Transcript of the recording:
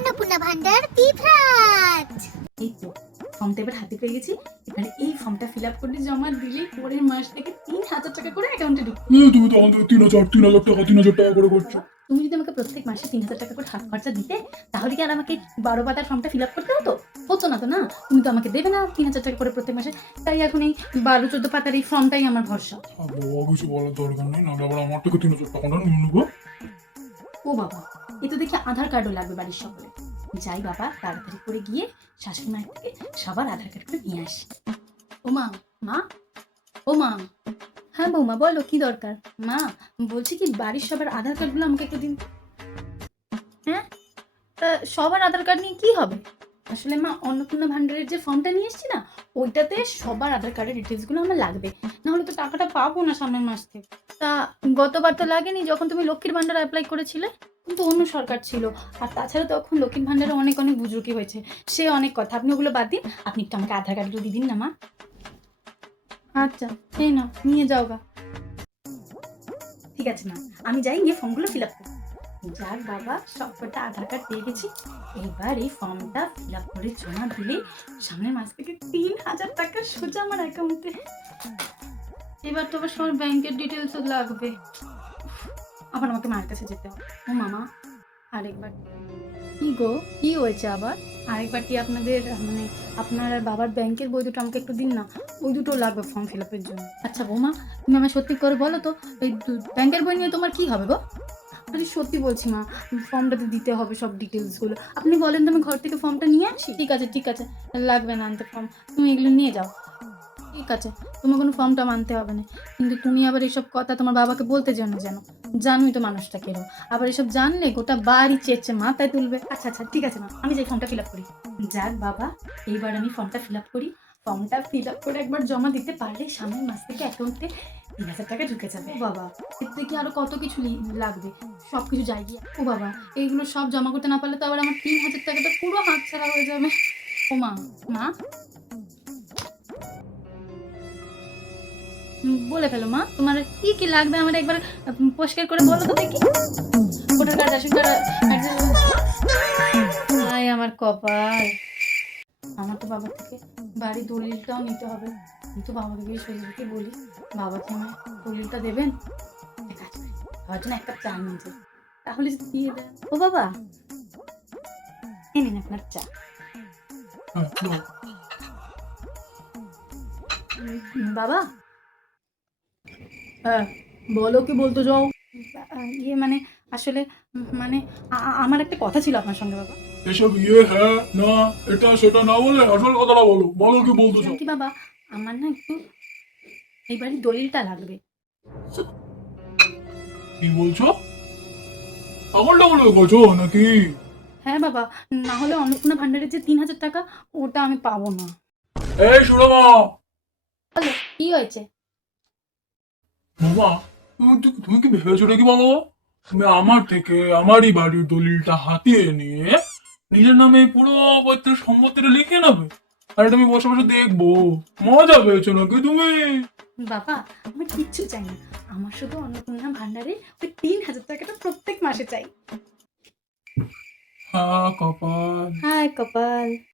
অন্নপূর্ণা ভান্ডার তিথরাজ। এই তো ফর্মটা এবার হাতে পেয়ে গেছি। এবারে এই ফর্মটা ফিল আপ করে জমা দিলেই পরের মাস থেকে 3,000 টাকা করে অ্যাকাউন্টে ঢুকবে। তুমি তো আমাদের 3,000 টাকা করে করছো। তুমি যদি আমাকে প্রত্যেক মাসে 3,000 টাকা করে হাত খরচা দিতে, তাহলে কি আর আমাকে 12 পাতার ফর্মটা ফিল আপ করতে হতো? হতো না তো না। তুমি তো আমাকে দেবে না 3,000 টাকা করে প্রত্যেক মাসে। তাই এখন এই 12-14 পাতার এই ফর্মটাই আমার ভরসা। বাবা কিছু বলার দরকার নেই, নাহলে আবার আমার থেকে 3,000 টাকাটা নিয়ে নেবো। ও বাবা, এ তো দেখি আধার কার্ডও লাগবে বাড়ির সকলে। যাই বাবা, তাড়াতাড়ি করে গিয়ে শাশুড়ি মায়ের থেকে সবার আধার কার্ড করে নিয়ে আসি। ও মা, মা, ও মা। হ্যাঁ বৌমা, বলো কি দরকার? মা, বলছি কি বাড়ির সবার আধার কার্ডগুলো আমাকে একটু দিন। হ্যাঁ, তা সবার আধার কার্ড নিয়ে কি হবে? আসলে মা, অন্নপূর্ণা ভান্ডারের যে ফর্মটা নিয়ে এসেছি না, ওইটাতে সবার আধার কার্ডের ডিটেলসগুলো আমার লাগবে, নাহলে তো টাকাটা পাবো না সামনের মাস থেকে। তা গতবার তো লাগেনি যখন তুমি লক্ষ্মীর ভান্ডার অ্যাপ্লাই করেছিলে, কিন্তু অন্য সরকার ছিল। আর তাছাড়া তখন লক্ষ্মীর ভান্ডারে অনেক অনেক বুজরুকি হয়েছে, সে অনেক কথা। আপনি ওগুলো বাদ দিন, আপনি একটু আমাকে আধার কার্ডগুলো দিয়ে দিন না মা। আচ্ছা, এই না, নিয়ে যাও গা। ঠিক আছে মা, আমি যাই, গিয়ে ফর্মগুলো ফিল আপ করি। যাক বাবা, সবকটা আধার কার্ড পেয়ে গেছি। এবার এই ফর্মটা ফিল আপ করে জমা দিলে সামনের মাস থেকে 3,000 টাকা সোজা আমার অ্যাকাউন্টে। এবার তো আবার সবার ব্যাংকের ডিটেলস লাগবে। আবার আমাকে মায়ের কাছে যেতে হবে। ও মামা, আরেকবার। কি গো, কি হয়েছে আবার? আরেকবার কি আপনাদের মানে আপনার আর বাবার ব্যাংকের বই দুটো আমাকে একটু দিন না, ওই দুটো লাগবে ফর্ম ফিল আপের জন্য। আচ্ছা বৌমা, তুমি আমায় সত্যি করে বলো তো, এই ব্যাংকের বই নিয়ে তোমার কি হবে গো? আরে সত্যি বলছি মা, ফর্মটাতে দিতে হবে সব ডিটেলসগুলো। আপনি বলেন তো আমি ঘর থেকে ফর্মটা নিয়ে আসি। ঠিক আছে ঠিক আছে, লাগবে না আনতে ফর্ম, তুমি এগুলো নিয়ে যাও। ঠিক আছে, তোমার কোনো ফর্মটা মানতে হবে না, কিন্তু তুমি আবার এইসব কথা তোমার বাবাকে বলতে যেন যেন। জানোই তো মানুষটা কেরো, আবার এসব জানলে গোটা বাড়ি চেয়েছে মাথায় তুলবে। আচ্ছা আচ্ছা ঠিক আছে মা, আমি যাই ফর্মটা ফিল আপ করি। যাক বাবা, এইবার আমি ফর্মটা ফিল আপ করি। ফর্মটা ফিল আপ করে একবার জমা দিতে পারলে সামনের মাস থেকে অ্যাকাউন্টে 3,000 টাকা ঢুকে যাবে। ও বাবা, এর থেকে আরো কত কিছু লাগবে, সব কিছু যাই গিয়ে। ও বাবা, এইগুলো সব জমা করতে না পারলে তো আবার আমার 3,000 টাকাটা পুরো হাত ছাড়া হয়ে যাবে। ও মা, মা, বলে ফেলো মা, তোমার কি কি লাগবে আমার একবার পরিষ্কার করে বলো তো দেখি। ভোটার কার্ড, রেশন কার্ড, আয় আমার কপাল। আমার তো বাবার থেকে বাড়ি দলিলটাও নিতে হবে, কিন্তু বাবাকে গিয়ে সোজাকে বলি, বাবাকে আমায় দলিলটা দেবেন। এক কাজ করি, বাবার জন্য এক কাপ চা নিয়ে যাই, তাহলে যদি দিয়ে দেন। ও বাবা, এই নিন আপনার চা। বাবা, হ্যাঁ বলো, কি বলতে চাও? ইয়ে মানে আসলে মানে আমার একটা কথা ছিল আপনার সঙ্গে বাবা। এসব হ্যাঁ না এটা সেটা না বলে আসল কথাটা বলো, বলো কি বলতে চাও? কি বাবা, আমার না একটু এই বাড়ির দলিলটা লাগবে। কি বলছো? পাগলটা বলে বলছো নাকি? হ্যাঁ বাবা, না হলে অন্নপূর্ণা ভান্ডারের যে 3,000 টাকা, ওটা আমি পাবো না। এই সুরমা, বলো কি হয়েছে? মামা, তুমি কি ভেবেছো নাকি বলো? তুমি আমার থেকে আমারই বাড়ির দলিলটা হাতিয়ে নিয়ে নিজের নামে পুরো পৈতৃক সম্পত্তিটা লিখে নেবে, আর এটা আমি বসে বসে দেখবো? মজা পেয়েছো নাকি তুমি? বাবা, আমি কিচ্ছু চাই না, আমার শুধু অন্নপূর্ণা ভান্ডারে ওই 3,000 টাকাটা প্রত্যেক মাসে চাই। হ্যাঁ কপাল। হায় কপাল।